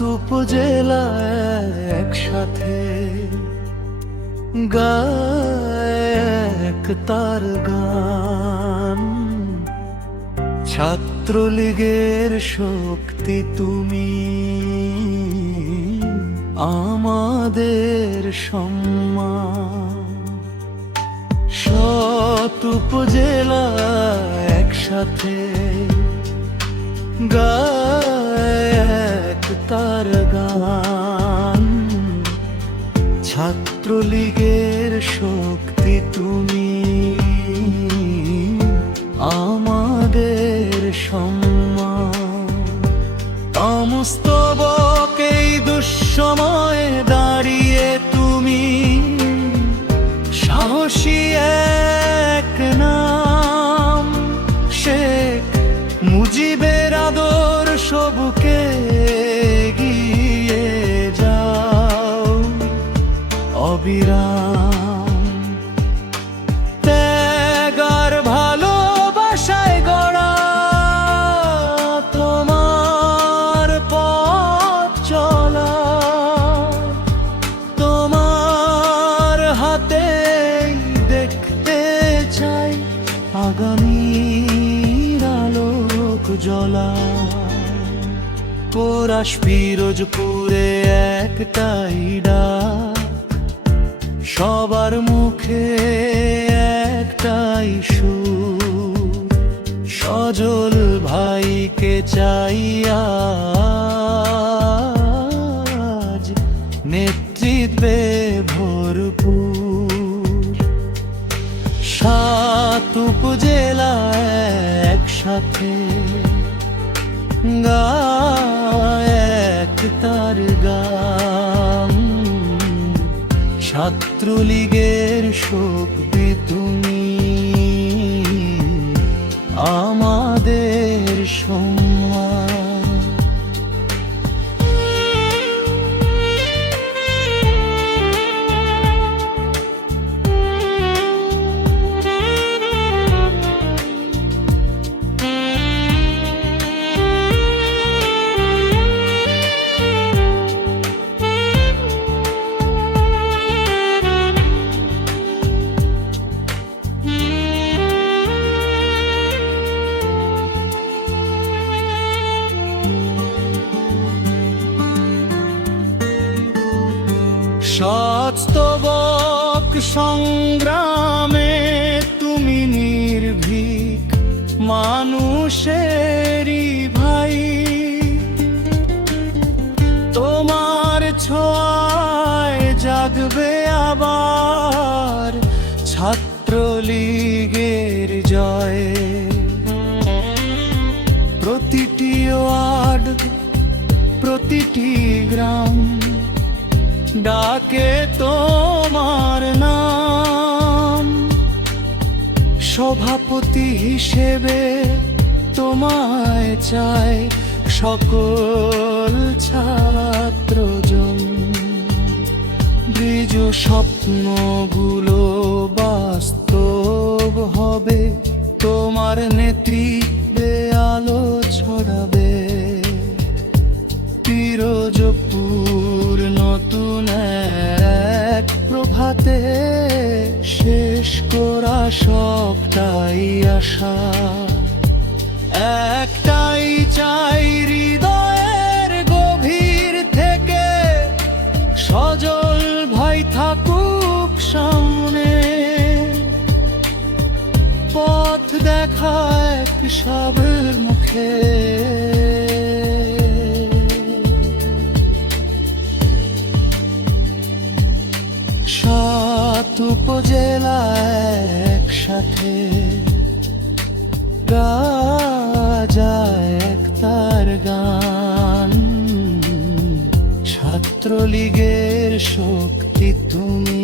উপজেলা একসাথে গায়ক তার গান। ছাত্রলীগের শক্তি তুমি, আমাদের সম্মান। সত উপজেলা একসাথে গায়ক তার গান। ছাত্রলীগের শক্তি তুমি, আমাদের সম্মান। অমস্তবক এই দুঃসময়ে দাঁড়িয়ে তুমি সাহসী এক নাম। শেখ মুজিবের আদর্শ বুকে এগিয়ে যাও অবিরাম। ত্যাগার ভালোবাসায় গড়া তোমার পথ চলা, তোমার হাতেই দেখতে চাই আগামীর আলোক জ্বলা। পলাশ পিরোজপুরে একটাই ডাক, সবার মুখে একটাই সুর। সজল ভাইকে চাই আজ নেতৃত্বে ভরপুর। সাত উপজেলা একসাথে গায়ক তার গান। ছাত্রলীগের শক্তি তুমি, আমাদের সম্মান। সৎস্তবক সংগ্রামে তুমি নির্ভীক মানুষেরই ভাই। তোমার ছোঁয়ায় জাগবে আবার ছাত্রলীগের জয়। প্রতিটি ওয়ার্ড, প্রতিটি গ্রাম ডাকে তোমার নাম। সভাপতি হিসেবে তোমায় চাই সকল ছাত্রজন। বৃজ স্বপ্নগুলো বাস্তব হবে, তোমার নেতৃত্বে আলো ছড়াবে। পিরোজপুর নতুন এক প্রভাতে শেষ করা সবটাই আশা। একটাই চাই হৃদয়ের গভীর থেকে, সজল ভাই থাকুক সামনে। পথ দেখা এক সবের মুখে, সাত উপজেলা একসাথে গায়ক তার গান। ছাত্রলীগের শক্তি তুমি,